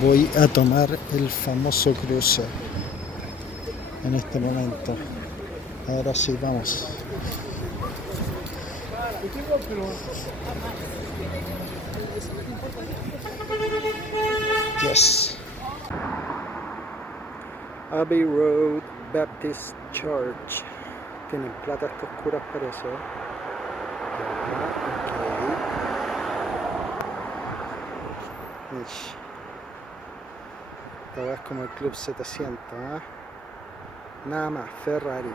Voy a tomar el famoso cruce en este momento. Ahora sí, vamos. Yes. Abbey Road Baptist Church. Tienen platas oscuras, parece. Ok. Esta es como el Club 700, ¿eh? Nada más, Ferrari.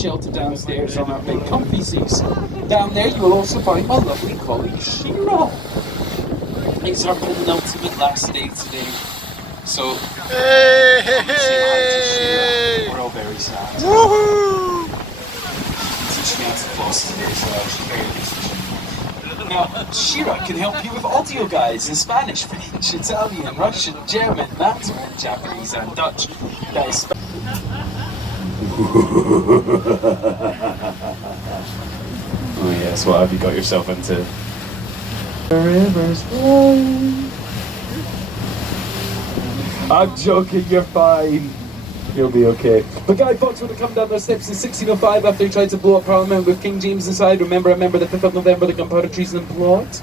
Shelter downstairs on our big comfy seats. Down there you will also find my lovely colleague Shira. It's her penultimate last day today. So, say hi to Shira. We're all very sad. Woohoo! Teaching out to Boston today, so she's very busy. Now, Shira can help you with audio guides in Spanish, French, Italian, Russian, German, Mandarin, Japanese, and Dutch. That is oh yes, what have you got yourself into? The river's flowing. I'm joking, you're fine. You'll be okay. But Guy Fawkes would have come down the steps in 1605 after he tried to blow up Parliament with King James inside. Remember the 5th of November, the Gunpowder Treason plot?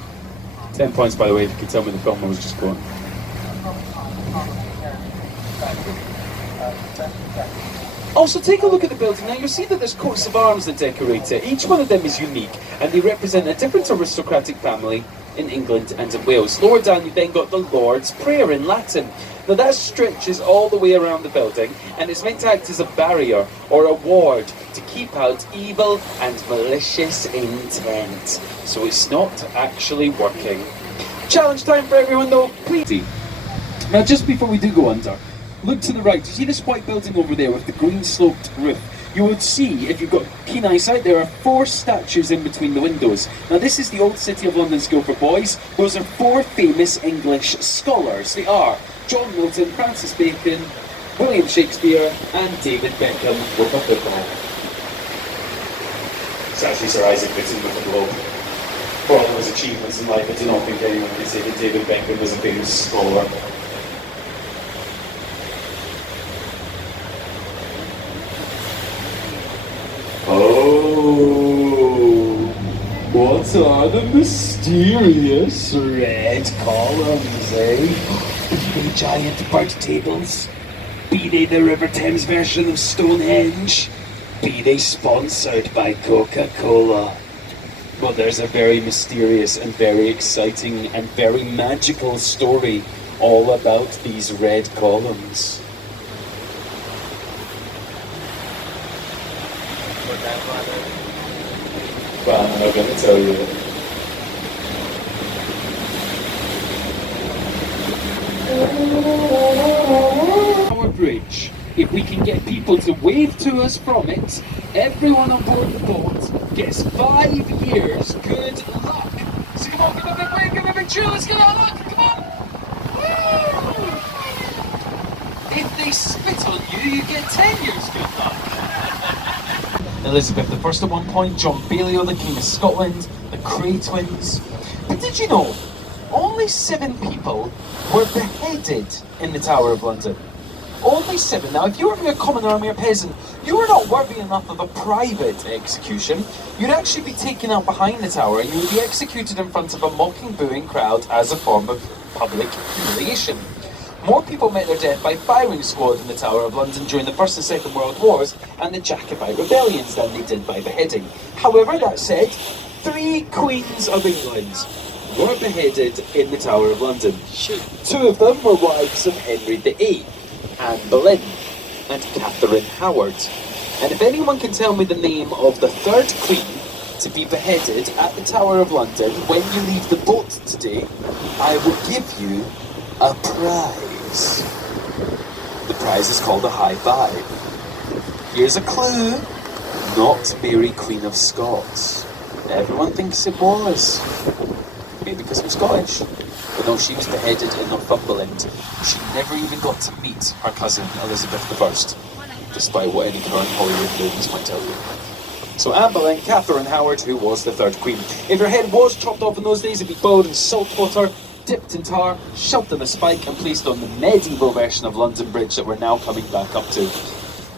10 points, by the way, if you could tell me the film I was just going. Also, take a look at the building. Now, you'll see that there's coats of arms that decorate it. Each one of them is unique, and they represent a different aristocratic family in England and in Wales. Lower down you've then got the Lord's Prayer in Latin. Now that stretches all the way around the building and it's meant to act as a barrier or a ward to keep out evil and malicious intent. So it's not actually working. Challenge time for everyone though, please. Now just before we do go under, look to the right. Do you see this white building over there with the green sloped roof? You would see, if you've got keen eyesight, there are 4 statues in between the windows. Now this is the Old City of London School for Boys. Those are 4 famous English scholars. They are John Milton, Francis Bacon, William Shakespeare and David Beckham with a football. It's actually Sir Isaac Newton with the globe. For all of his achievements in life, I do not think anyone can say that David Beckham was a famous scholar. Oh, what are the mysterious red columns, eh? Be they giant bird tables, be they the River Thames version of Stonehenge, be they sponsored by Coca-Cola. Well, there's a very mysterious and very exciting and very magical story all about these red columns. Well, I'm not going to tell you. Our bridge. If we can get people to wave to us from it, everyone on board the boat gets 5 years good luck. So come on, give a big wave, give a big cheer, let's get our luck, come on! Woo! If they spit on you, you get 10 years good luck. Elizabeth I at one point, John Balliol, the King of Scotland, the Cray twins. But did you know, only 7 people were beheaded in the Tower of London? Only 7. Now, if you were a mere commoner or a mere peasant, you were not worthy enough of a private execution. You'd actually be taken out behind the tower and you would be executed in front of a mocking, booing crowd as a form of public humiliation. More people met their death by firing squad in the Tower of London during the First and Second World Wars and the Jacobite rebellions than they did by beheading. However, that said, 3 Queens of England were beheaded in the Tower of London. 2 of them were wives of Henry VIII, Anne Boleyn and Catherine Howard. And if anyone can tell me the name of the 3rd Queen to be beheaded at the Tower of London when you leave the boat today, I will give you a prize. The prize is called a high five. Here's a clue. Not Mary Queen of Scots. Everyone thinks it was. Maybe because I'm Scottish. But no, she was beheaded in Northumberland. She never even got to meet her cousin Elizabeth I, despite what any current Hollywood movies might tell you. So Anne Boleyn, Catherine Howard, who was the 3rd Queen. If her head was chopped off in those days, it'd be boiled in salt water, dipped in tar, shoved in a spike and placed on the medieval version of London Bridge that we're now coming back up to.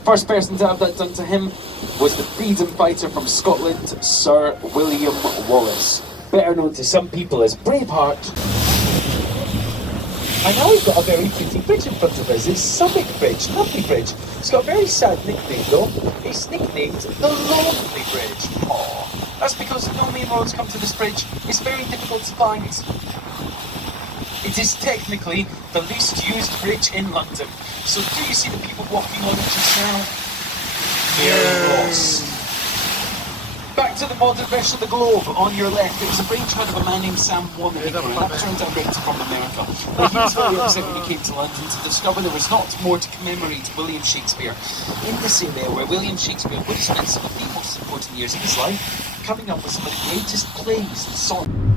First person to have that done to him was the freedom fighter from Scotland, Sir William Wallace, better known to some people as Braveheart. And now we've got a very pretty bridge in front of us. It's Southwark Bridge, lovely bridge. It's got a very sad nickname though. It's nicknamed the Lonely Bridge. Aww. That's because no main roads come to this bridge. It's very difficult to find. It is technically the least used bridge in London. So do you see the people walking on it just now? They're lost. Back to the modern version of the globe on your left. It was a brainchild of a man named Sam Wanamaker, and that turned direct from America. But he was very upset when he came to London to discover there was not more to commemorate William Shakespeare in this area where William Shakespeare would have spent some of the most important years of his life coming up with some of the greatest plays and songs.